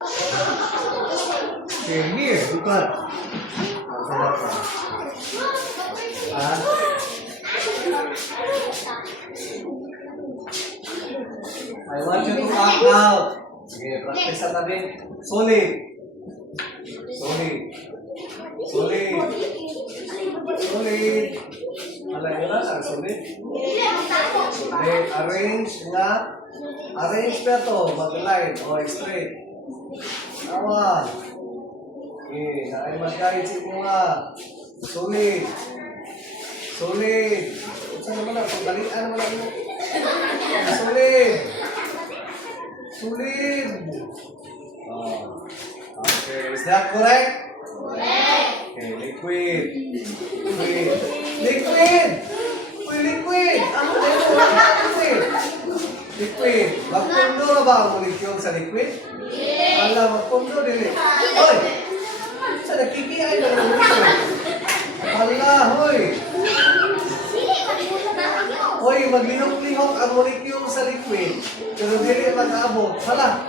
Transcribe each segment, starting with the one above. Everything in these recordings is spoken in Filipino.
Okay, here, bukan. I want you to act out. Okay, practice natin. Solid. Solid. Solid. Solid. Alay mo na, solid. Okay, arrange nga. Arrange pa to, mag-line o straight. Awa. Okay, ay mag-guide si mga. Solid. Solid. Saan naman na? Pagdalian naman na mo. Solid. Solid. Okay, is that correct? Correct. Okay, liquid. Liquid. Liquid. Uy, liquid. Ano na yun? Liquid. Liquid. Magpundo na ba ang molecule sa liquid? Yes. Alam, magpundo din eh. Hoy! Sa nagkikiyay na ng liquid. Hala, hoy! Hoy, maglihok-lihok ang molecule sa liquid. Pero dili mag-aabot. Hala!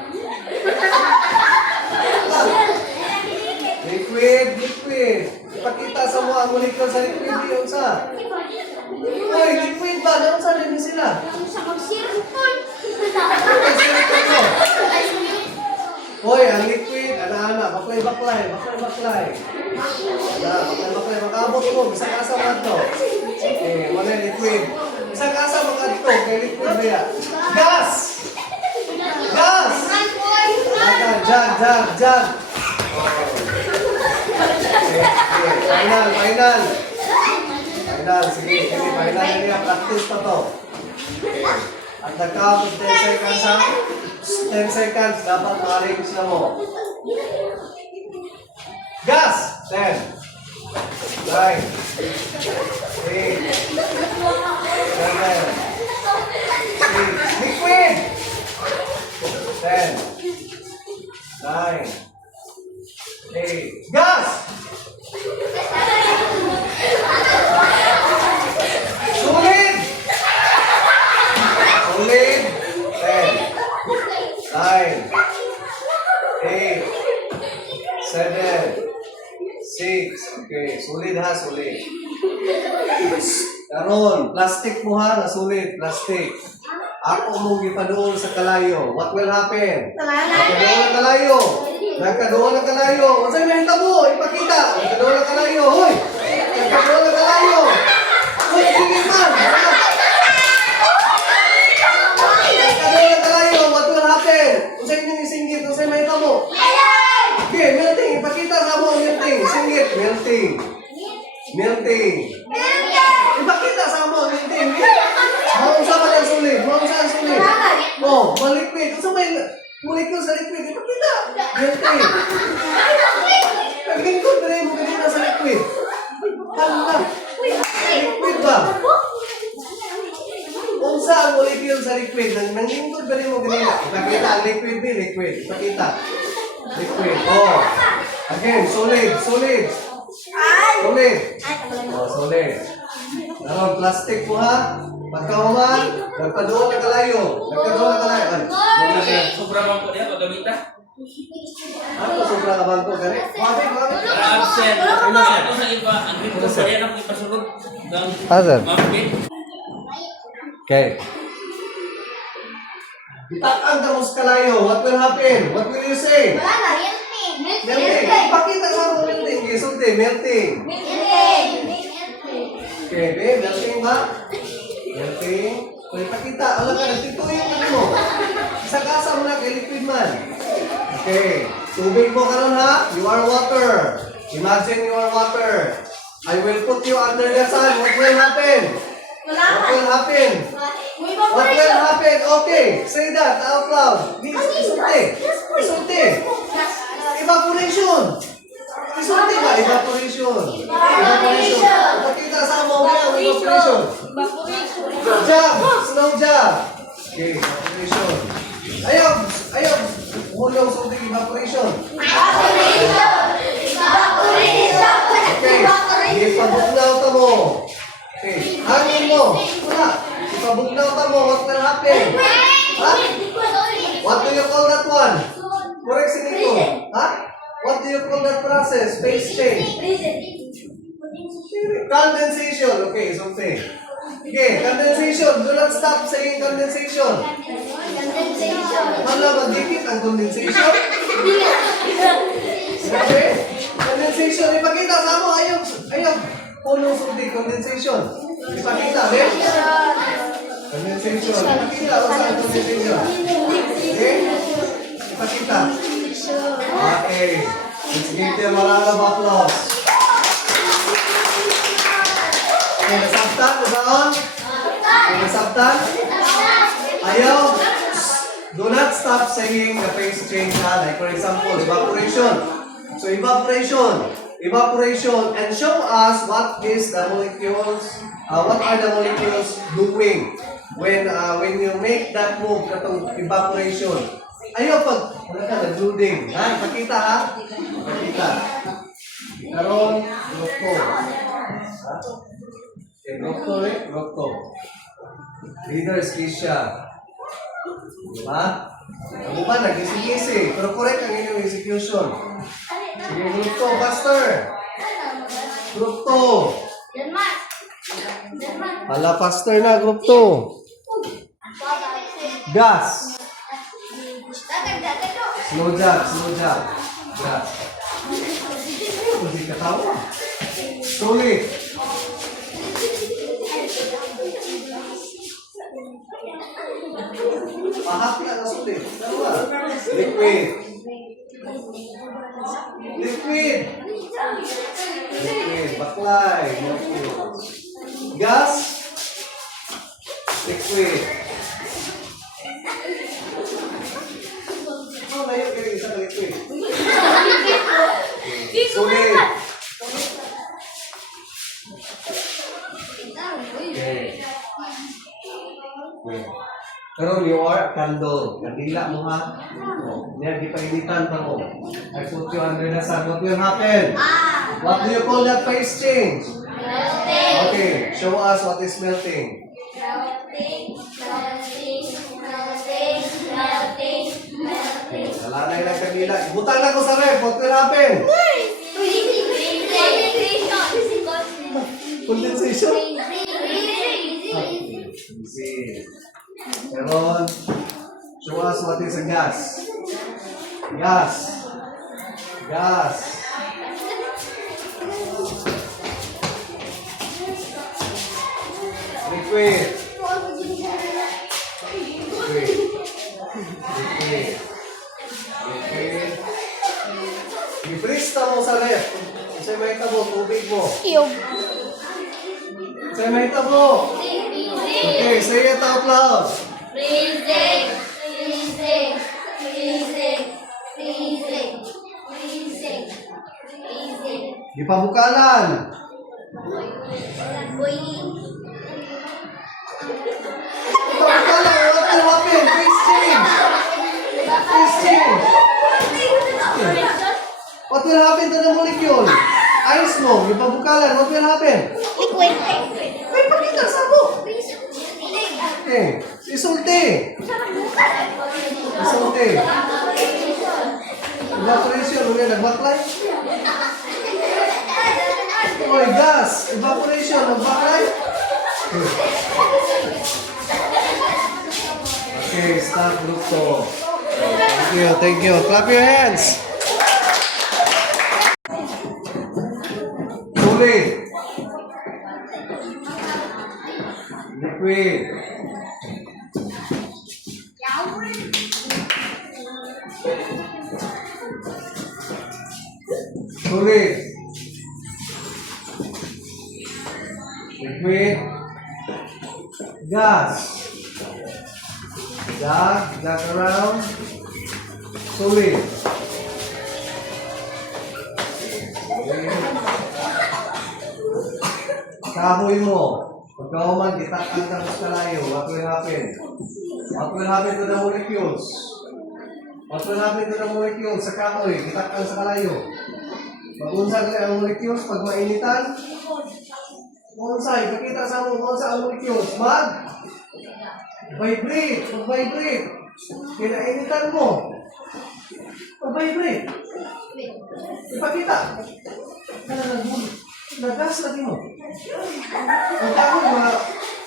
Liquid, liquid. Ipakita sa mo ang molecule sa liquid. Di unsa. Hoy, liquid ba? Naunsa din sila? Hoy, ang liquid, ana-ana, baklay-baklay, baklay-baklay. Baklay-baklay, mag-abot mo, bisang asa mo ito. Okay, wala liquid. Bisang asa mo ito, kay liquid ba yan? Gas! Gas! Jag. Okay, final. Final, sige, final niya, practice pa to. Okay. At nag-count of 10 seconds ha? 10 seconds, dapat ma-arrange na mo. Gas! 10 9 8 7 6 liquid! 10 9 8 gas! Solid! Solid! 10 9 8 7 6 okay, solid ha, solid. Karon, plastic mo ha, na solid, plastic. Ako mong ipadoon sa kalayo. What will happen? Nagkadoon ang kalayo. Nagkadoon ang kalayo. Ano sa'yo may tabo? Ipakita. Nagkadoon ang kalayo. Hoy! Nagkadoon ang kalayo. Hoy, sige man. Nagkadoon ang kalayo. What will happen? Ano sa'yo yung singgit? Ano sa'yo may tabo? Okay, melting. Ipakita sa mo melting. Singgit. Melting. Melting. Ipakita sa mo melting. Maong sa man ang sulit. Maong sa ang sulit. Oh, maliquid. Kung sa may molecule sa liquid, ipakita. Melting. Naglingkod na rin mo kanina sa liquid. Hala. Liquid ba? Kung sa ang molecule sa liquid, nanglingkod na rin mo kanina. Ipakita ang liquid ni liquid. Ipakita. Liquid. Oh. Again, solid. Solid. Solid. Oh, solid. Naroon, plastic mo ha. Pagkahuman, nagpadoon na kalayo. Nagkadoon na kalayo. Sobra bang ko niya, paggamita? Ano sobra ka bang ko? Mabi. Absent. Ako sa iba, ang grip ko sa yan, ako ipasunod. Father. Mabit. Okay. Itakang tamos kalayo. What will happen? What will you say? Melting. Pakita sa mo melting. Gisulti, melting. Okay, babe. Melting ba? Melting. Kung ipakita, alam ka, nagtituyo ka mo. Isang kasa mo na kay liquid man. Okay. Tubig mo karon ha. You are water. Imagine you are water. I will put you under the sun. What will happen? What will happen? What will happen? Okay. Say that out loud. Isulti. Isulti. Evaporation. Isulti ba? Evaporation. Evaporation. Pakita sa mo ang evaporation. Jab. Slow jab. Okay. Evaporation. Ayaw. Hulong sulti evaporation. Okay. Ipabugnaw ta mo. Okay. Hangin mo. Wala. Ipabugnaw ta mo. What will happen? Ha? What do you call that one? Correct, Siniko. What do you call that process? Phase change. Condensation. Okay, something. Okay, condensation. Do not stop saying condensation. Hala, magdikit ang condensation. Okay? Condensation. Ipakita sa mo. Ayaw. Punong sulti. Condensation. Ipakita. Eh? Condensation. Ipakita ko sa condensation. Okay? Ipakita. Okay. Let's give them a round of applause. Okay, nasabtan? Nasaon? Okay, nasabtan? Ayaw. Do not stop saying the phase change. Like for example, evaporation. So evaporation, and show us what is the molecules, what are the molecules doing when you make that move, katong evaporation. Ayaw pag nag-loading. Ha? Pakita ha? Pakita. Karon, Rocco. Ha? Okay, Rocco. Leader is Kisha. Diba? Ako ba, nag-isig-isig. Pero correct ang inyong execution. Sige, group 2, faster. Group 2. Hala, faster na, group 2. Gas. Slow jog. Gas. Hindi ka tawa. Solid. Pahati ang solid. Tawa. Liquid. Baklay. Gas. Liquid. Oh, layo kayo isang liquid. Solid. Okay. Pero you are candle. Nagdila mo ha. Yan, di painitan pa mo. I put you under the sun. What will happen? What do you call that phase change? Okay, show us what is melting. Wala na yung nagkagila. Butang na ko sa ref. What will happen? Condensation? Easy. Meron. Show us what is a gas. Gas. Liquid. Ibrista mo sa ref. Kasi may tabo, tubig mo. Kasi may tabo. Okay, say it out loud. Freezing. Di pa bukalan. Boiling. Di pa bukalan. What will happen? Phase change. What will happen to the molecule? Ice mo. Di pa bukalan. What will happen? Liquid. Ay, pakita sa mo. Okay. Isulti. Evaporation. Ulit, nagbaklay. Oy, gas. Evaporation. Nagbaklay. Okay, stop group 2. Thank you. Clap your hands. Solid. Liquid. Solid. Liquid. Gas. Jog around. Solid. Kahoy mo. Pagka human, gitakang ka sa kalayo. What will happen? What will happen to the molecules? What will happen to the molecules sa kahoy? Gitakang sa kalayo. Mag-unsa ka ang molecules pag mainitan? Unsay, pakita sa mo kung sa ang molecules. Mag-vibrate. Mag-vibrate. Kinainitan mo. Mag-vibrate. Ipakita. Nagas lagi mo. Ang kahoy,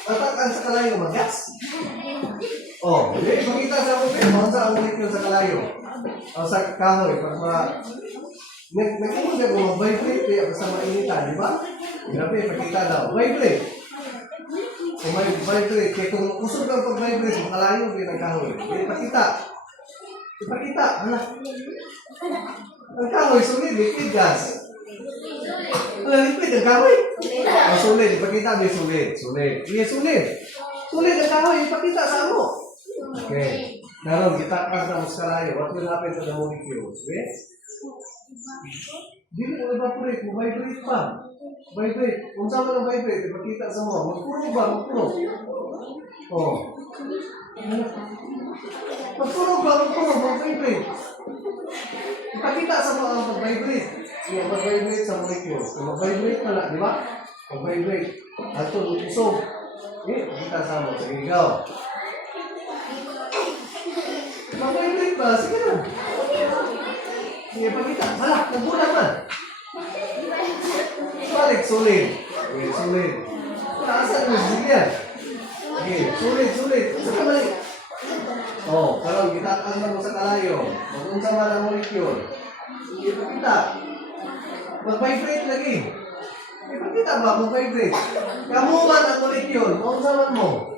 matakan sa kalayo, magas. Oh, hindi. Ipakita sa ako, kung sa ang molecule sa kalayo. O sa kahoy, pag nagkakong na kung mag-vibrate, kaya basta mainitan, di ba? Grabe, ipakita daw. Vibrate. Kung may vibrate, kaya kung kusog kang pag-vibrate, makalayo din ang kahoy. Kaya ipakita. Ipakita, hala. Ang kahoy, sulit, liquid gas. Wala, liquid ang kahoy. O, sulit, ipakita mo yung sulit. Sulit. Iya, sulit. Sulit ang kahoy, ipakita sa mo. Okay. Naroon, kita ka sa kalayo. What will happen to the molecules? Okay? Dili mo evaporate, mo vibrate pa. Vibrate. Kung saan mo ng vibrate, ipakita sa mo. Magpuro ba? Magpuro. Oh. Magpuro ba? Magpuro. Mag-vibrate. Ipakita sa mo ang mag-vibrate. Yung mag-vibrate sa molecules. Kung mag-vibrate pala, di ba? Mag-vibrate. Ato, usog. Okay, ipakita sa mo. Sige, ikaw. Mag-vibrate ba? Sige na. Sige, pakita. Hala, nagbulan man. Balik, sulit. Okay, sulit. Naasan mo, sige yan. Okay, sulit. Saka balik. Oh, karon gitakan na mo sa kalayo. Mag-unsa man ang molecule. Sige, pakita. Mag-vibrate lagi. Ipakita ba? Mag-vibrate. Kamu man ang molecule. Maunsa man mo.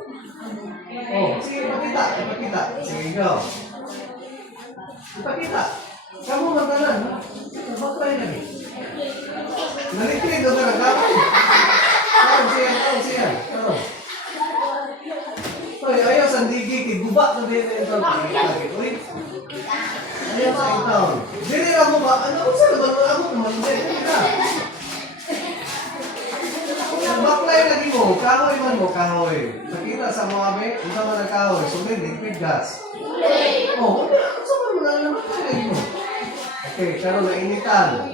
Oh, sige, ipakita. Sige, ikaw. Ipakita. Kamu magkanan, ha? Nabaklay na eh. Naliquid o ka nagkakay. Karon siya. Hoy, ayaw sa ndigi, kiguba na din yung taon. Ayaw sa yung taon. Dili na mo ba? Ano sa naman ako kumansay? Nabaklay lagi mo. Kahoy man mo, kahoy. Nakita sa mga be, unsa man ang kahoy. Sulit, liquid gas. Oh, unsa man mo na nabaklay lagi mo. Okay, karon nainitan.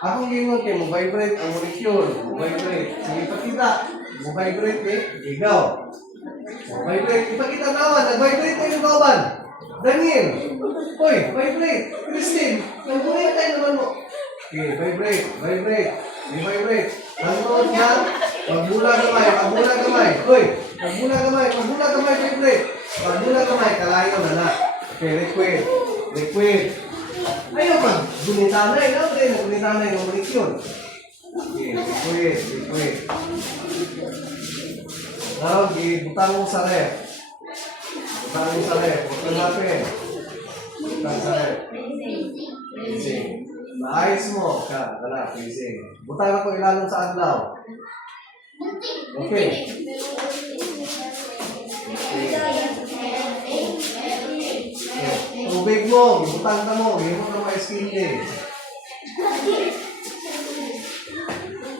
Akong gingon kay mo vibrate ang molecule, mo vibrate. Sige ipakita, mo vibrate ikaw. Mo vibrate, ipakita naman, nag-vibrate tayo ng kauban. Daniel, hoy, vibrate. Christine, nag-vibrate tayo naman mo. Okay, vibrate. I-vibrate. Tanong niya, magbula gamay. Hoy, magbula gamay, vibrate. Magbula gamay, kalayo na na. Okay, liquid. Ayaw man, gunitanay na rin, gunitanay ng molecule. Okay, liquid. Now, butang mo sa ref. Huwag kang lapin. Butang sa ref. Freezing. Maayos mo ka, wala, freezing. Butang ako ilalong sa adlaw. Okay. Tubig mo, ibutang ka mo, himo ka mga skin day.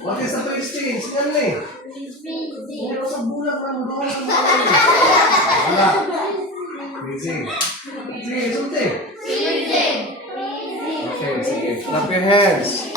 What is the twisting? Sigan na eh. Hindi sa bulan pa mo doon. Wala. Freezing. Sige, sulti. Okay, sige. Clap your hands.